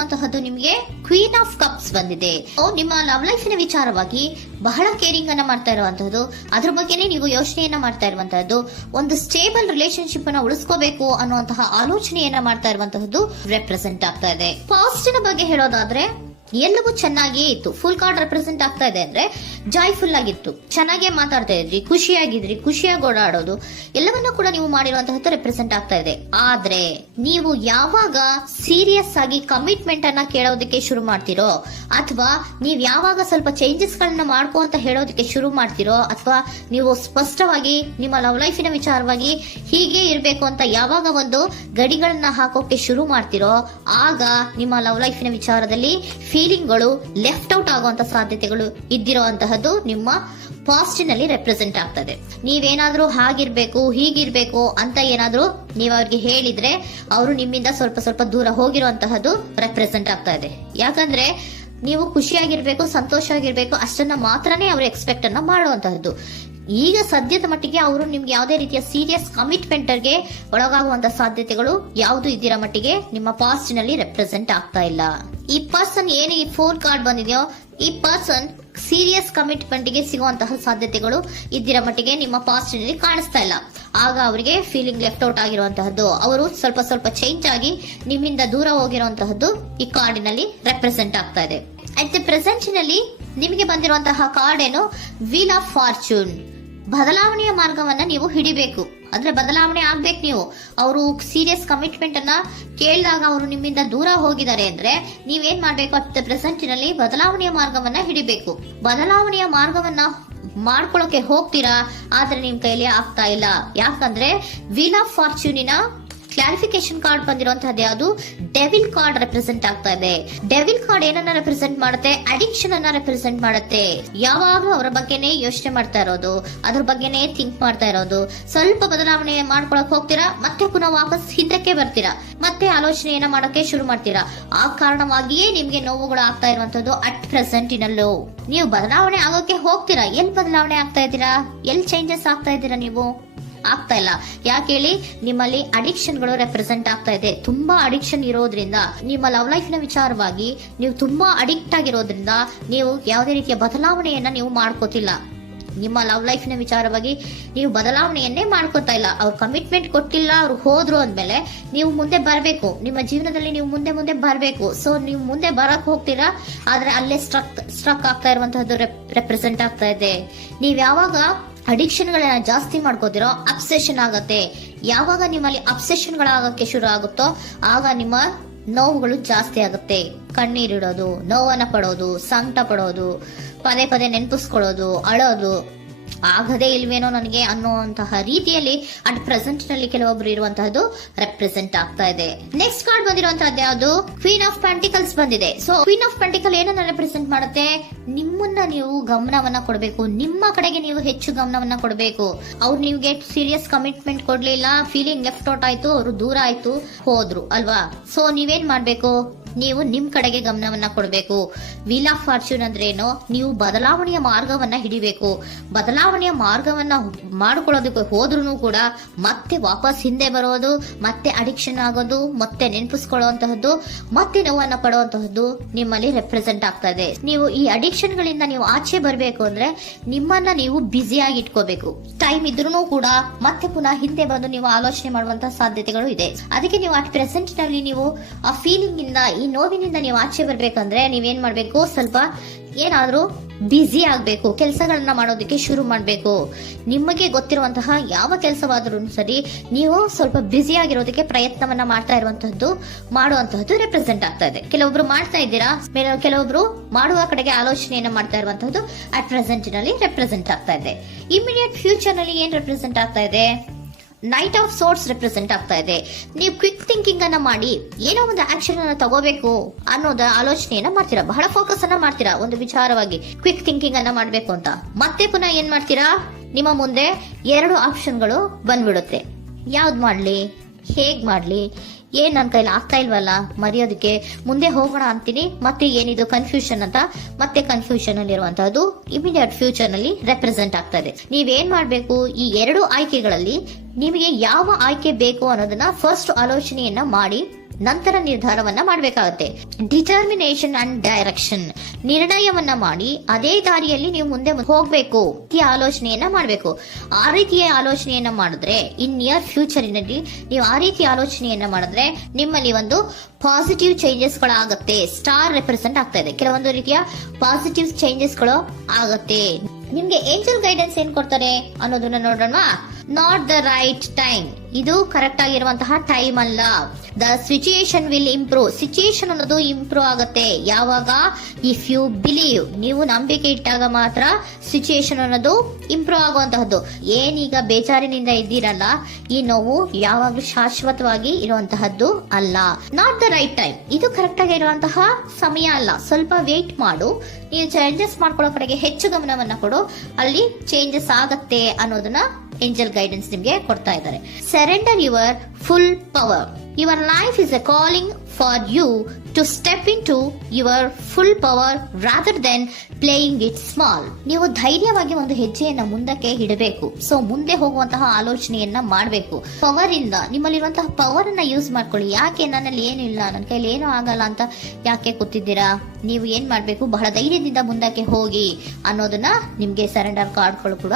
ಬಂದಿರುವಂತಹದ್ದು ನಿಮಗೆ queen of cups ಬಂದಿದೆ. ನಿಮ್ಮ ಲವ್ ಲೈಫಿನ ವಿಚಾರವಾಗಿ ಬಹಳ ಕೇರಿಂಗ್ ಅನ್ನ ಮಾಡ್ತಾ ಇರುವಂತಹದ್ದು, ಅದ್ರ ಬಗ್ಗೆನೇ ನೀವು ಯೋಚನೆಯನ್ನ ಮಾಡ್ತಾ ಇರುವಂತಹದ್ದು, ಒಂದು ಸ್ಟೇಬಲ್ ರಿಲೇಶನ್ಶಿಪ್ ಅನ್ನ ಉಳಿಸ್ಕೋಬೇಕು ಅನ್ನುವಂತಹ ಆಲೋಚನೆಯನ್ನ ಮಾಡ್ತಾ ಇರುವಂತಹದ್ದು ರೆಪ್ರೆಸೆಂಟ್ ಆಗ್ತಾ ಇದೆ. ಪಾಸ್ಟಿನ ಬಗ್ಗೆ ಹೇಳೋದಾದ್ರೆ ಎಲ್ಲವೂ ಚೆನ್ನಾಗಿಯೇ ಇತ್ತು. ಫುಲ್ ಕಾರ್ಡ್ ರೆಪ್ರೆಸೆಂಟ್ ಆಗ್ತಾ ಇದೆ ಅಂದ್ರೆ ಜಾಯ್ಫುಲ್ ಆಗಿತ್ತು, ಚೆನ್ನಾಗೇ ಮಾತಾಡ್ತಾ ಇದ್ರಿ, ಖುಷಿಯಾಗಿದ್ರಿ, ಖುಷಿಯಾಗಿ ಓಡಾಡೋದು ಎಲ್ಲವನ್ನ ಕೂಡ ನೀವು ಮಾಡಿರುವಂತಹದ್ದು ರೆಪ್ರೆಸೆಂಟ್ ಆಗ್ತಾ ಇದೆ. ಆದ್ರೆ ನೀವು ಯಾವಾಗ ಸೀರಿಯಸ್ ಆಗಿ ಕಮಿಟ್ಮೆಂಟ್ ಅನ್ನ ಕೇಳೋದಕ್ಕೆ ಶುರು ಮಾಡ್ತಿರೋ, ಅಥವಾ ನೀವ್ ಯಾವಾಗ ಸ್ವಲ್ಪ ಚೇಂಜಸ್ ಗಳನ್ನ ಮಾಡ್ಕೋ ಅಂತ ಹೇಳೋದಕ್ಕೆ ಶುರು ಮಾಡ್ತಿರೋ, ಅಥವಾ ನೀವು ಸ್ಪಷ್ಟವಾಗಿ ನಿಮ್ಮ ಲವ್ ಲೈಫಿನ ವಿಚಾರವಾಗಿ ಹೀಗೆ ಇರಬೇಕು ಅಂತ ಯಾವಾಗ ಒಂದು ಗಡಿಗಳನ್ನ ಹಾಕೋಕೆ ಶುರು ಮಾಡ್ತಿರೋ, ಆಗ ನಿಮ್ಮ ಲವ್ ಲೈಫಿನ ವಿಚಾರದಲ್ಲಿ ಫೀಲಿಂಗ್ಗಳು ಲೆಫ್ಟ್ ಔಟ್ ಆಗುವಂತ ಸಾಧ್ಯತೆಗಳು ಇದ್ದಿರುವಂತಹದ್ದು ನಿಮ್ಮ ಪಾಸ್ಟಿನಲ್ಲಿ ರೆಪ್ರೆಸೆಂಟ್ ಆಗ್ತದೆ. ನೀವೇನಾದ್ರೂ ಹಾಗಿರ್ಬೇಕು ಹೀಗಿರ್ಬೇಕು ಅಂತ ಏನಾದ್ರೂ ನೀವು ಅವ್ರಿಗೆ ಹೇಳಿದ್ರೆ ಅವರು ನಿಮ್ಮಿಂದ ಸ್ವಲ್ಪ ಸ್ವಲ್ಪ ದೂರ ಹೋಗಿರುವಂತಹದ್ದು ರೆಪ್ರೆಸೆಂಟ್ ಆಗ್ತಾ ಇದೆ. ಯಾಕಂದ್ರೆ ನೀವು ಖುಷಿಯಾಗಿರ್ಬೇಕು, ಸಂತೋಷವಾಗಿರ್ಬೇಕು ಅಷ್ಟನ್ನ ಮಾತ್ರನೇ ಅವರು ಎಕ್ಸ್ಪೆಕ್ಟ್ ಅನ್ನ ಮಾಡುವಂತಹದ್ದು. ಈಗ ಸದ್ಯದ ಮಟ್ಟಿಗೆ ಅವರು ನಿಮ್ಗೆ ಯಾವುದೇ ರೀತಿಯ ಸೀರಿಯಸ್ ಕಮಿಟ್ಮೆಂಟ್ ಗೆ ಒಳಗಾಗುವಂತ ಸಾಧ್ಯತೆಗಳು ಯಾವುದು ಇದ್ದಿರೋ ಮಟ್ಟಿಗೆ ನಿಮ್ಮ ಪಾಸ್ಟ್ ನಲ್ಲಿ ರೆಪ್ರೆಸೆಂಟ್ ಆಗ್ತಾ ಇಲ್ಲ. ಈ ಪರ್ಸನ್ ಏನು ಈ 4 ಕಾರ್ಡ್ ಬಂದಿದೆಯೋ, ಈ ಪರ್ಸನ್ ಸೀರಿಯಸ್ ಕಮಿಟ್ಮೆಂಟ್ ಗೆ ಸಿಗುವಂತಹ ಸಾಧ್ಯತೆಗಳು ಇದ್ದಿರೋ ಮಟ್ಟಿಗೆ ನಿಮ್ಮ ಪಾಸ್ಟ್ ನಲ್ಲಿ ಕಾಣಿಸ್ತಾ ಇಲ್ಲ. ಆಗ ಅವರಿಗೆ ಫೀಲಿಂಗ್ ಲೆಫ್ಟ್ ಔಟ್ ಆಗಿರುವಂತಹದ್ದು, ಅವರು ಸ್ವಲ್ಪ ಸ್ವಲ್ಪ ಚೇಂಜ್ ಆಗಿ ನಿಮ್ಮಿಂದ ದೂರ ಹೋಗಿರುವಂತಹದ್ದು ಈ ಕಾರ್ಡಿನಲ್ಲಿ ರೆಪ್ರೆಸೆಂಟ್ ಆಗ್ತಾ ಇದೆ. ಅಟ್ ದ ಪ್ರೆಸೆಂಟ್ ನಲ್ಲಿ ನಿಮಗೆ ಬಂದಿರುವಂತಹ ಕಾರ್ಡ್ ಏನು, ವೀಲ್ ಆಫ್ ಫಾರ್ಚೂನ್. ಬದಲಾವಣೆಯ ಮಾರ್ಗವನ್ನ ನೀವು ಹಿಡಿಬೇಕು, ಅಂದ್ರೆ ಬದಲಾವಣೆ ಆಗ್ಬೇಕು. ನೀವು ಅವರು ಸೀರಿಯಸ್ ಕಮಿಟ್ಮೆಂಟ್ ಅನ್ನ ಕೇಳಿದಾಗ ಅವರು ನಿಮ್ಮಿಂದ ದೂರ ಹೋಗಿದ್ದಾರೆ ಅಂದ್ರೆ ನೀವೇನ್ ಮಾಡ್ಬೇಕು, ಅಟ್ ದ ಪ್ರೆಸೆಂಟ್ ನಲ್ಲಿ ಬದಲಾವಣೆಯ ಮಾರ್ಗವನ್ನ ಹಿಡಿಬೇಕು. ಬದಲಾವಣೆಯ ಮಾರ್ಗವನ್ನ ಮಾಡ್ಕೊಳ್ಳೋಕೆ ಹೋಗ್ತೀರಾ, ಆದ್ರೆ ನಿಮ್ ಕೈಲಿ ಆಗ್ತಾ ಇಲ್ಲ. ಯಾಕಂದ್ರೆ ವೀಲ್ ಆಫ್ ಫಾರ್ಚೂನಿನ ಕ್ಲಾರಿಫಿಕೇಶನ್ ಕಾರ್ಡ್ ಬಂದಿರುವಂತಹದ್ದು ಯಾವುದು, ಡೆವಿಲ್ ಕಾರ್ಡ್ ರೆಪ್ರೆಸೆಂಟ್ ಆಗ್ತಾ ಇದೆ. ಡೆವಿಲ್ ಕಾರ್ಡ್ ಏನನ್ನ ರೆಪ್ರೆಸೆಂಟ್ ಮಾಡುತ್ತೆ, ಅಡಿಕ್ಷನ್ ಅನ್ನ ರೆಪ್ರೆಸೆಂಟ್ ಮಾಡುತ್ತೆ. ಯಾವಾಗ್ಲೂ ಅವರ ಬಗ್ಗೆನೇ ಯೋಚನೆ ಮಾಡ್ತಾ ಇರೋದು, ಅದ್ರ ಬಗ್ಗೆನೇ ಥಿಂಕ್ ಮಾಡ್ತಾ ಇರೋದು. ಸ್ವಲ್ಪ ಬದಲಾವಣೆ ಮಾಡ್ಕೊಳಕ್ ಹೋಗ್ತೀರಾ, ಮತ್ತೆ ಪುನಃ ವಾಪಸ್ ಹಿಂದಕ್ಕೆ ಬರ್ತೀರಾ, ಮತ್ತೆ ಆಲೋಚನೆಯನ್ನ ಮಾಡಕ್ಕೆ ಶುರು ಮಾಡ್ತೀರಾ. ಆ ಕಾರಣವಾಗಿಯೇ ನಿಮ್ಗೆ ನೋವುಗಳು ಆಗ್ತಾ ಇರುವಂತದ್ದು ಅಟ್ ಪ್ರೆಸೆಂಟ್ ಇನಲ್ಲೂ. ನೀವು ಬದಲಾವಣೆ ಆಗೋಕೆ ಹೋಗ್ತೀರಾ, ಎಲ್ಲಿ ಬದಲಾವಣೆ ಆಗ್ತಾ ಇದ್ದೀರಾ, ಎಲ್ಲಿ ಚೇಂಜಸ್ ಆಗ್ತಾ ಇದ್ದೀರಾ, ನೀವು ಆಗ್ತಾ ಇಲ್ಲ. ಯಾಕೆ ಹೇಳಿ, ನಿಮ್ಮಲ್ಲಿ ಅಡಿಕ್ಷನ್ ಗಳು ರೆಪ್ರೆಸೆಂಟ್ ಆಗ್ತಾ ಇದೆ. ತುಂಬಾ ಅಡಿಕ್ಷನ್ ಇರೋದ್ರಿಂದ, ನಿಮ್ಮ ಲವ್ ಲೈಫ್ ನ ವಿಚಾರವಾಗಿ ನೀವು ತುಂಬಾ ಅಡಿಕ್ಟ್ ಆಗಿರೋದ್ರಿಂದ ನೀವು ಯಾವುದೇ ರೀತಿಯ ಬದಲಾವಣೆಯನ್ನ ನೀವು ಮಾಡ್ಕೋತಿಲ್ಲ. ನಿಮ್ಮ ಲವ್ ಲೈಫ್ ನ ವಿಚಾರವಾಗಿ ನೀವು ಬದಲಾವಣೆಯನ್ನೇ ಮಾಡ್ಕೋತಾ ಇಲ್ಲ. ಅವ್ರು ಕಮಿಟ್ಮೆಂಟ್ ಕೊಟ್ಟಿಲ್ಲ, ಅವ್ರು ಹೋದ್ರು ಅಂದ್ಮೇಲೆ ನೀವು ಮುಂದೆ ಬರಬೇಕು, ನಿಮ್ಮ ಜೀವನದಲ್ಲಿ ನೀವು ಮುಂದೆ ಮುಂದೆ ಬರಬೇಕು. ಸೊ ನೀವು ಮುಂದೆ ಬರಕ್ ಹೋಗ್ತೀರಾ, ಆದ್ರೆ ಅಲ್ಲೇ ಸ್ಟ್ರಕ್ ಆಗ್ತಾ ಇರುವಂತಹದ್ದು ರೆಪ್ರೆಸೆಂಟ್ ಆಗ್ತಾ ಇದೆ. ನೀವ್ ಯಾವಾಗ ಅಡಿಕ್ಷನ್ ಗಳನ್ನ ಜಾಸ್ತಿ ಮಾಡ್ಕೋತಿರೋ ಅಬ್ಸೆಷನ್ ಆಗತ್ತೆ. ಯಾವಾಗ ನಿಮ್ಮಲ್ಲಿ ಅಬ್ಸೆಷನ್ ಗಳಾಗಕ್ಕೆ ಶುರು ಆಗುತ್ತೋ ಆಗ ನಿಮ್ಮ ನೋವುಗಳು ಜಾಸ್ತಿ ಆಗುತ್ತೆ. ಕಣ್ಣೀರಿಡೋದು, ನೋವನ್ನ ಪಡೋದು, ಸಂಕಟ ಪಡೋದು, ಪದೇ ಪದೇ ನೆನಪಿಸ್ಕೊಳ್ಳೋದು, ಅಳೋದು, ಆಗದೇ ಇಲ್ವೇನೋ ನನಗೆ ಅನ್ನುವಂತಹ ರೀತಿಯಲ್ಲಿ ಅಟ್ ಪ್ರೆಸೆಂಟ್ ನಲ್ಲಿ ಕೆಲವೊಬ್ರು ಇರುವಂತಹದ್ದು ರೆಪ್ರೆಸೆಂಟ್ ಆಗ್ತಾ ಇದೆ. ನೆಕ್ಸ್ಟ್ ಕಾರ್ಡ್ ಬಂದಿರುವಂತಹದ್ದು ಯಾವುದು, ಕ್ವೀನ್ ಆಫ್ ಪೆಂಟಿಕಲ್ಸ್ ಬಂದಿದೆ. ಸೊ ಕ್ವೀನ್ ಆಫ್ ಪೆಂಟಿಕಲ್ ಏನನ್ನ ರೆಪ್ರೆಸೆಂಟ್ ಮಾಡುತ್ತೆ, ನಿಮ್ಮನ್ನ ನೀವು ಗಮನವನ್ನ ಕೊಡಬೇಕು, ನಿಮ್ಮ ಕಡೆಗೆ ನೀವು ಹೆಚ್ಚು ಗಮನವನ್ನ ಕೊಡಬೇಕು. ಅವ್ರು ನಿಮ್ಗೆ ಸೀರಿಯಸ್ ಕಮಿಟ್ಮೆಂಟ್ ಕೊಡ್ಲಿಲ್ಲ, ಫೀಲಿಂಗ್ ಲೆಫ್ಟ್ ಔಟ್ ಆಯ್ತು, ಅವರು ದೂರ ಆಯ್ತು, ಹೋದ್ರು ಅಲ್ವಾ. ಸೊ ನೀವೇನ್ ಮಾಡ್ಬೇಕು, ನೀವು ನಿಮ್ ಕಡೆಗೆ ಗಮನವನ್ನ ಕೊಡಬೇಕು. ವೀಲ್ ಆಫ್ ಫಾರ್ಚೂನ್ ಅಂದ್ರೆ ಏನು, ನೀವು ಬದಲಾವಣೆಯ ಮಾರ್ಗವನ್ನ ಹಿಡಿಬೇಕು. ಬದಲಾವಣೆಯ ಮಾರ್ಗವನ್ನ ಮಾಡ್ಕೊಳ್ಳೋದಕ್ಕೆ ಹೋದ್ರೂ ಕೂಡ ಮತ್ತೆ ವಾಪಸ್ ಹಿಂದೆ ಬರೋದು, ಮತ್ತೆ ಅಡಿಕ್ಷನ್ ಆಗೋದು, ಮತ್ತೆ ನೆನಪಿಸ್ಕೊಳ್ಳುವಂತಹದ್ದು, ಮತ್ತೆ ನೋವನ್ನ ಪಡುವಂತಹದ್ದು ನಿಮ್ಮಲ್ಲಿ ರೆಪ್ರೆಸೆಂಟ್ ಆಗ್ತಾ ಇದೆ. ನೀವು ಈ ಅಡಿಕ್ಷನ್ ಗಳಿಂದ ನೀವು ಆಚೆ ಬರಬೇಕು ಅಂದ್ರೆ ನಿಮ್ಮನ್ನ ನೀವು ಬ್ಯುಸಿಯಾಗಿ ಇಟ್ಕೋಬೇಕು. ಟೈಮ್ ಇದ್ರೂ ಕೂಡ ಮತ್ತೆ ಪುನಃ ಹಿಂದೆ ಬಂದು ನೀವು ಆಲೋಚನೆ ಮಾಡುವಂತಹ ಸಾಧ್ಯತೆಗಳು ಇದೆ. ಅದಕ್ಕೆ ನೀವು ಅಟ್ ಪ್ರೆಸೆಂಟ್ ನಲ್ಲಿ ನೀವು ಆ ಫೀಲಿಂಗ್ ಇಂದ, ಈ ನೋವಿನಿಂದ ನೀವು ಆಚೆ ಬರ್ಬೇಕಂದ್ರೆ ನೀವೇನ್ ಮಾಡ್ಬೇಕು, ಸ್ವಲ್ಪ ಏನಾದ್ರೂ ಬ್ಯುಸಿ ಆಗ್ಬೇಕು, ಕೆಲಸಗಳನ್ನ ಮಾಡೋದಕ್ಕೆ ಶುರು ಮಾಡ್ಬೇಕು. ನಿಮಗೆ ಗೊತ್ತಿರುವಂತಹ ಯಾವ ಕೆಲಸವಾದ್ರೂ ಸರಿ, ನೀವು ಸ್ವಲ್ಪ ಬ್ಯುಸಿ ಆಗಿರೋದಕ್ಕೆ ಪ್ರಯತ್ನವನ್ನ ಮಾಡ್ತಾ ಇರುವಂತಹದ್ದು, ಮಾಡುವಂತಹದ್ದು ರೆಪ್ರೆಸೆಂಟ್ ಆಗ್ತಾ ಇದೆ. ಕೆಲವೊಬ್ರು ಮಾಡ್ತಾ ಇದ್ದೀರಾ, ಕೆಲವೊಬ್ರು ಮಾಡುವ ಕಡೆಗೆ ಆಲೋಚನೆಯನ್ನ ಮಾಡ್ತಾ ಇರುವಂತಹದ್ದು ಅಟ್ ಪ್ರೆಸೆಂಟ್ ನಲ್ಲಿ ರೆಪ್ರೆಸೆಂಟ್ ಆಗ್ತಾ ಇದೆ. ಇಮಿಡಿಯೇಟ್ ಫ್ಯೂಚರ್ ನಲ್ಲಿ ಏನ್ ರೆಪ್ರೆಸೆಂಟ್ ಆಗ್ತಾ ಇದೆ, ನೈಟ್ ಆಫ್ ಸೋರ್ಟ್ಸ್ ರೆಪ್ರೆಸೆಂಟ್ ಆಗ್ತಾ ಇದೆ. ನೀವು ಕ್ವಿಕ್ ಥಿಂಕಿಂಗ್ ಅನ್ನ ಮಾಡಿ ಏನೋ ಒಂದು ಆಕ್ಷನ್ ಅನ್ನ ತಗೋಬೇಕು ಅನ್ನೋದ ಆಲೋಚನೆಯನ್ನ ಮಾಡ್ತೀರಾ, ಬಹಳ ಫೋಕಸ್ ಅನ್ನ ಮಾಡ್ತೀರಾ ಒಂದು ವಿಚಾರವಾಗಿ, ಕ್ವಿಕ್ ಥಿಂಕಿಂಗ್ ಅನ್ನ ಮಾಡ್ಬೇಕು ಅಂತ. ಮತ್ತೆ ಪುನಃ ಏನ್ ಮಾಡ್ತೀರಾ, ನಿಮ್ಮ ಮುಂದೆ 2 ಆಪ್ಷನ್ಗಳು ಬಂದ್ಬಿಡುತ್ತೆ. ಯಾವ್ದು ಮಾಡ್ಲಿ, ಹೇಗ್ ಮಾಡ್ಲಿ, ಏನ್ ನನ್ನ ಕೈಲಿ ಆಗ್ತಾ ಇಲ್ವಲ್ಲ ಮರೆಯೋದಕ್ಕೆ, ಮುಂದೆ ಹೋಗೋಣ ಅಂತೀನಿ, ಮತ್ತೆ ಏನಿದು ಕನ್ಫ್ಯೂಷನ್ ಅಂತ, ಮತ್ತೆ ಕನ್ಫ್ಯೂಷನ್ ಅಲ್ಲಿ ಇರುವಂತಹದ್ದು ಇಮಿಡಿಯೇಟ್ ಫ್ಯೂಚರ್ ನಲ್ಲಿ ರೆಪ್ರೆಸೆಂಟ್ ಆಗ್ತಾ ಇದೆ. ನೀವೇನ್ ಮಾಡ್ಬೇಕು, ಈ 2 ಆಯ್ಕೆಗಳಲ್ಲಿ ನಿಮಗೆ ಯಾವ ಆಯ್ಕೆ ಬೇಕು ಅನ್ನೋದನ್ನ ಫಸ್ಟ್ ಆಲೋಚನೆಯನ್ನ ಮಾಡಿ ನಂತರ ನಿರ್ಧಾರವನ್ನ ಮಾಡಬೇಕಾಗುತ್ತೆ. ಡಿಟರ್ಮಿನೇಷನ್ ಅಂಡ್ ಡೈರೆಕ್ಷನ್, ನಿರ್ಣಯವನ್ನ ಮಾಡಿ ಅದೇ ದಾರಿಯಲ್ಲಿ ನೀವು ಮುಂದೆ ಹೋಗ್ಬೇಕು ಈ ಆಲೋಚನೆಯನ್ನ ಮಾಡಬೇಕು. ಆ ರೀತಿಯ ಆಲೋಚನೆಯನ್ನ ಮಾಡಿದ್ರೆ ಇನ್ ನಿಯರ್ ಫ್ಯೂಚರಿನಲ್ಲಿ ನೀವು ಆ ರೀತಿ ಆಲೋಚನೆಯನ್ನ ಮಾಡಿದ್ರೆ ನಿಮ್ಮಲ್ಲಿ ಒಂದು ಪಾಸಿಟಿವ್ ಚೇಂಜಸ್ ಗಳು ಆಗುತ್ತೆ. ಸ್ಟಾರ್ ರೆಪ್ರೆಸೆಂಟ್ ಆಗ್ತಾ ಇದೆ, ಕೆಲವೊಂದು ರೀತಿಯ ಪಾಸಿಟಿವ್ ಚೇಂಜಸ್ ಗಳು ಆಗುತ್ತೆ. ನಿಮ್ಗೆ ಏಂಜಲ್ ಗೈಡೆನ್ಸ್ ಏನ್ ಕೊಡ್ತಾರೆ ಅನ್ನೋದನ್ನ ನೋಡೋಣ. ನಾಟ್ ದ ರೈಟ್ ಟೈಮ್, ಇದು ಕರೆಕ್ಟ್ ಆಗಿರುವಂತಹ ಟೈಮ್ ಅಲ್ಲ. The situation will improve, situation ಅನ್ನೋದು ಇಂಪ್ರೂವ್ ಆಗುತ್ತೆ ಯಾವಾಗ, ಇಫ್ ಯು ಬಿಲೀವ್, ನೀವು ನಂಬಿಕೆ ಇಟ್ಟಾಗ ಮಾತ್ರ ಸಿಚುಯೇಷನ್ ಅನ್ನೋದು ಇಂಪ್ರೂವ್ ಆಗುವಂತಹದ್ದು. ಏನೀಗ ಬೇಜಾರಿನಿಂದ ಇದ್ದೀರಲ್ಲ, ಈ ನೋವು ಯಾವಾಗ್ಲೂ ಶಾಶ್ವತವಾಗಿ ಇರುವಂತಹದ್ದು ಅಲ್ಲ. ನಾಟ್ ದ ರೈಟ್ ಟೈಮ್, ಇದು ಕರೆಕ್ಟ್ ಆಗಿರುವಂತಹ ಸಮಯ ಅಲ್ಲ, ಸ್ವಲ್ಪ ವೇಟ್ ಮಾಡು, ನೀವು ಚೇಂಜಸ್ ಮಾಡ್ಕೊಳ್ಳೋ ಕಡೆಗೆ ಹೆಚ್ಚು ಗಮನವನ್ನ ಕೊಡು, ಅಲ್ಲಿ ಚೇಂಜಸ್ ಆಗತ್ತೆ ಅನ್ನೋದನ್ನ ಏಂಜಲ್ ಗೈಡೆನ್ಸ್ ನಿಮ್ಗೆ ಕೊಡ್ತಾ ಇದ್ದಾರೆ. Surrender your full power, your life is a calling for you to step in to your full power rather than playing it small. ನೀವು ಧೈರ್ಯವಾಗಿ ಒಂದು ಹೆಜ್ಜೆಯನ್ನ ಮುಂದಕ್ಕೆ ಇಡಬೇಕು. ಸೊ ಮುಂದೆ ಹೋಗುವಂತಹ ಆಲೋಚನೆಯನ್ನ ಮಾಡಬೇಕು. ಪವರ್ ಇಂದ, ನಿಮ್ಮಲ್ಲಿರುವಂತಹ ಪವರ್ ಅನ್ನ ಯೂಸ್ ಮಾಡ್ಕೊಳ್ಳಿ. ಯಾಕೆ ನನ್ನಲ್ಲಿ ಏನಿಲ್ಲ, ನನ್ನ ಕೈಲಿ ಏನೂ ಆಗಲ್ಲ ಅಂತ ಯಾಕೆ ಕೂತಿದ್ದೀರಾ? ನೀವು ಏನ್ ಮಾಡ್ಬೇಕು, ಬಹಳ ಧೈರ್ಯದಿಂದ ಮುಂದಕ್ಕೆ ಹೋಗಿ ಅನ್ನೋದನ್ನ ನಿಮ್ಗೆ ಸರೆಂಡರ್ ಕಾರ್ಡ್ಗಳು ಕೂಡ